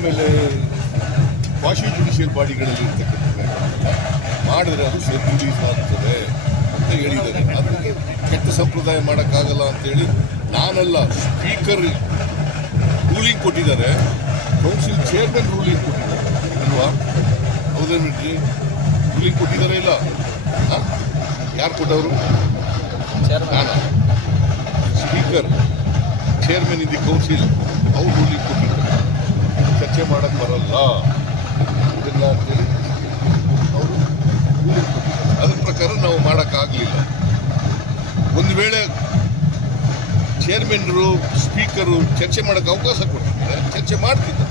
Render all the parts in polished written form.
ಆಮೇಲೆ ಕ್ವಾಶಿ ಜುಡಿಷಿಯಲ್ ಬಾಡಿಗಳಲ್ಲಿ ಇರ್ತಕ್ಕಂಥ ಮಾಡಿದ್ರೆ ಅದು ರಿಲೀಸ್ ಆಗ್ತದೆ ಅಂತ ಹೇಳಿದ್ದಾರೆ. ಅದಕ್ಕೆ ಕೆಟ್ಟ ಸಂಪ್ರದಾಯ ಮಾಡೋಕ್ಕಾಗಲ್ಲ ಅಂತೇಳಿ ನಾನಲ್ಲ, ಸ್ಪೀಕರ್ ರೂಲಿಂಗ್ ಕೊಟ್ಟಿದ್ದಾರೆ, ಕೌನ್ಸಿಲ್ ಚೇರ್ಮನ್ ರೂಲಿಂಗ್ ಕೊಟ್ಟಿದ್ದಾರೆ ಅಲ್ವಾ? ಹೌದೇನ್ರಿ? ರೂಲಿಂಗ್ ಕೊಟ್ಟಿದ್ದಾರೆ ಇಲ್ಲ? ಯಾರು ಕೊಟ್ಟವರು? ನಾನು. Speaker chairman in the council ಅವ್ರು ರೂಲಿಂಗ್ ಕೊಟ್ಟಿದ್ದಾರೆ, ಚರ್ಚೆ ಮಾಡೋಕ್ಕೆ ಬರಲ್ಲ ಇದನ್ನ ಅಂತೇಳಿ ಅವರು ರೂಲಿಂಗ್ ಕೊಟ್ಟಿದ್ದಾರೆ. ಅದ್ರ ಪ್ರಕಾರ ನಾವು ಮಾಡೋಕ್ಕಾಗಲಿಲ್ಲ. ಒಂದು ವೇಳೆ ಚೇರ್ಮನ್ರು ಸ್ಪೀಕರು ಚರ್ಚೆ ಮಾಡೋಕ್ಕೆ ಅವಕಾಶ ಕೊಟ್ಟಿದ್ದಾರೆ, ಚರ್ಚೆ ಮಾಡ್ತಿದ್ದಾರೆ.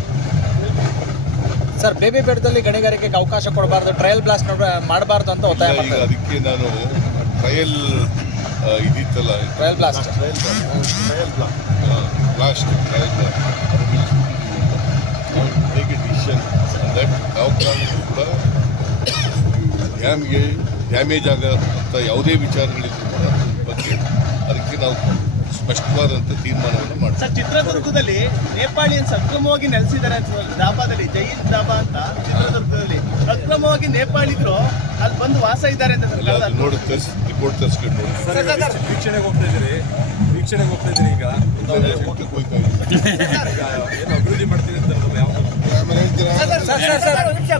ಸರ್, ಬೇಬಿ ಬೆಟ್ಟದಲ್ಲಿ ಗಣಿಗಾರಿಕೆಗೆ ಅವಕಾಶ ಕೊಡಬಾರ್ದು, ಟ್ರಯಲ್ ಬ್ಲಾಸ್ಟ್ ಮಾಡಬಾರ್ದು ಅಂತ ಒತ್ತಾಯ ಈಗ ಅದಕ್ಕೆ ನಾನು ಟ್ರಯಲ್ ಇದಿತ್ತಲ್ಲ, trial blast take a decision that ಯಾವ ಕಾರಣಕ್ಕೂ ಕೂಡ ಡ್ಯಾಮ್ಗೆ ಡ್ಯಾಮೇಜ್ ಆಗಂಥ ಯಾವುದೇ ವಿಚಾರಗಳಿದ್ರು ಕೂಡ ಬಗ್ಗೆ ಅದಕ್ಕೆ ನಾವು ಸ್ಪಷ್ಟವಾದಂಥ ತೀರ್ಮಾನವನ್ನು ಮಾಡ್ತೀವಿ. ಸರ್, ಚಿತ್ರದುರ್ಗದಲ್ಲಿ ನೇಪಾಳಿಯನ್ಸ್ ಅಕ್ರಮವಾಗಿ ನೆಲೆಸಿದ್ದಾರೆ ಅಂತ ಡಾಬಾದಲ್ಲಿ, ಜೈನ್ ಡಾಬಾ ಅಂತ ಚಿತ್ರದುರ್ಗದಲ್ಲಿ ಅಕ್ರಮವಾಗಿ ನೇಪಾಳಿದ್ರು ಅಲ್ಲಿ ಬಂದು ವಾಸ ಇದ್ದಾರೆ ಅಂತ ನೋಡಿ ರಿಪೋರ್ಟ್ ತರಿಸ್ಕೊಂಡು ನೋಡಿ. ವೀಕ್ಷಣೆಗೆ ಹೋಗ್ತಾ ಇದ್ದೀರಿ ಈಗ ಏನು ಅಭಿವೃದ್ಧಿ ಮಾಡ್ತೀನಿ ಅಂತ ಯಾವ